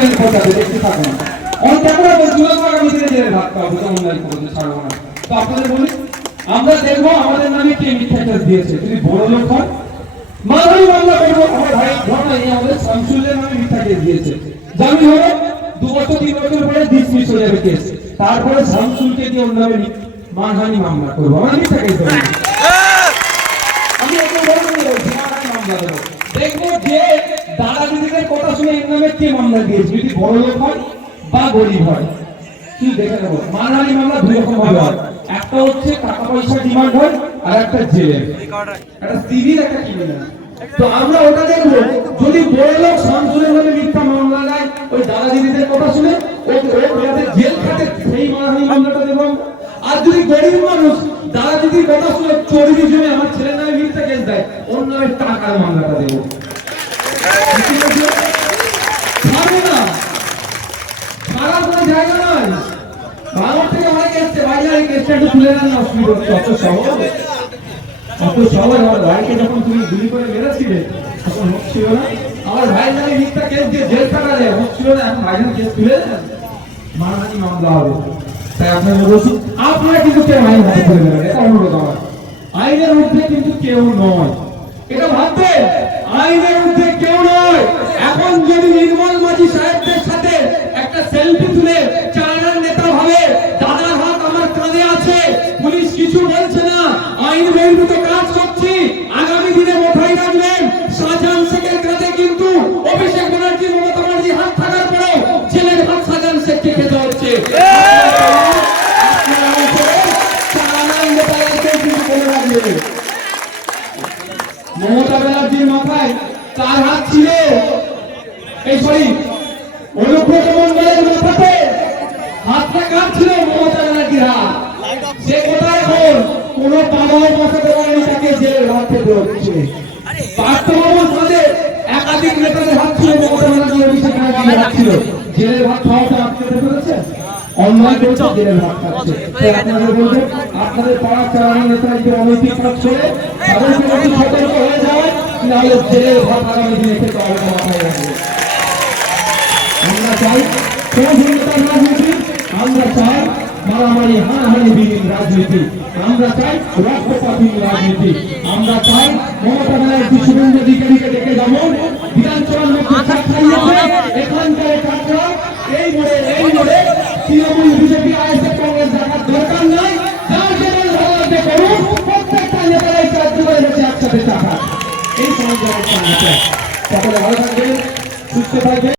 করবেন কথাতে দেখতে থাকুন। অনেক আমরা বলছিলাম আগামী দিনে জেলে থাকতে হবে, অন্যায় করতে ছাড়বো না। তো আপনাদের বলি, আমরা দেখবো আমাদের নামে কে মিথ্যা কেস দিয়েছে। যদি বড় লোক হয় মানহানি মামলা করবো। আমার ভাই ঘটনায় আমাদের শামসুলের নামে মিথ্যা কেস দিয়েছে, জামিন হলো 2 বছর 3 বছর পরে ডিসমিস হয়ে যাবে কেস। তারপরে শামসুলকে দিয়ে ওর নামে মানহানি মামলা করবো, আমরা মিথ্যা কেস দেবো। আমি একটু বড় করে বলছি, মানহানি মামলা দেবো। দেখবো যে দাদা দিদিদের কথা শুনে এর নামে কে মামলা দিয়েছে, যদি বড় লোক হয় বা গরিব হয়। কি দেখে নেবো, মানহানি মামলা 2 রকম ভাবে হয়। একটা হচ্ছে টাকা পয়সা ডিমান্ড হয়, আর একটা জেলের, একটা সিভিল, একটা ক্রিমিনাল। তো আমরা ওটা দেখবো, যদি বড় লোক শামসুলের নামে মিথ্যা মামলা নেয় ওই দাদা দিদিদের কথা শুনে ওদের জেল খাটে, সেই মানহানি মামলাটা দেবো। আর যদি গরিব মানুষ দাদা দিদির কথা শুনে চর্বি জমে আমার ছেলের নামে মিথ্যা কেস দেয়, ওর নামে টাকার মামলাটা দেবো। খারাপ কোনো জায়গা নয়, ভারত থেকে অনেক এসছে, বাজারে কেসটা একটু তুলে নেন না, অসুবিধা হচ্ছে। অত সহজ আমার ভাইকে যখন তুমি গুলি করে মেরেছিলে তখন হচ্ছিল না, আমার ভাই নামে মিথ্যা কেস দিয়ে জেল টাকা দেয়, হচ্ছিল না। এখন ভাইজান কেস তুলে দেন, মানহানি মামলা হবে। তাই আপনাদের বলছি, আপনারা কিন্তু কেউ আইন হাতে তুলে দেবেন, এটা অনুরোধ আমার। আইনের মধ্যে কিন্তু কেউ নয়, এটা ভাববে, আইনের মধ্যে কেউ নয়। এখন যদি নির্মল মাঝি সাহেবদের সাথে একটা সেলফি তুলে চালানোর নেতা ভাবে দাদার হাত আমার কাঁধে আছে, পুলিশ কিছু বলছে না, আইন বহির্ভূত কাজ করছি, আগামী দিনে মাথায় রাখবেন শাহজাহান শেখের কাঁধে কিন্তু অভিষেক ব্যানার্জি, মমতা ব্যানার্জি হাত থাকার পরেও জেলের হাত শাহজাহান শেখকে খেতে হচ্ছে। মমতা ব্যানার্জির মাথায় কার হাত ছিল? এই সরি, অনুব্রত মণ্ডলের মাথাতে হাতটা কার ছিল? মমতা ব্যানার্জির হাত। সে কোথায় এখন? কোন বাবাও বসাতে পারেনি তাকে জেলের হাত থেকে হচ্ছে। পার্থবাবুর সাথে একাধিক নেতাদের হাত ছিল, মমতা ব্যানার্জি, অভিষেক ব্যানার্জির হাত ছিল। জেলের ভাত খাওয়াটা আপনি পেরেছে, অন্যায় করছে, জেলের ভাত খাচ্ছে। তাই আপনাদের বলবেন, আপনাদের পাড়ার চালানো নেতারা যে অনৈতিক কাজ করে তাদেরকে যদি সতর্ক হয়ে যায়, নাহলে জেলের ভাত আগামী দিনে খেতে হবে, মাথায় রাখবে। আমরা চাই সৌজন্যতার রাজনীতি, আমরা চাই মারামারি হানাহানিবিহীন রাজনীতি, আমরা চাই রক্তপাতহীন রাজনীতি, আমরা চাই মমতা ব্যানার্জি শুভেন্দু অধিকারীকে ডেকে যেমন বিধানসভার মধ্যে চাপ খাইয়েছে, এখানকার কাজরা এই মোড়ে তৃণমূল, বিজেপি, আইএসএফ, কংগ্রেস দেখার দরকার নাই। যার যেমন ভালো লাগবে করুন, প্রত্যেকটা নেতারাই চার্জ করে বসে একসাথে টাকা এই সমাজ সকলে ভালো থাকবেন, সুস্থ থাকবেন।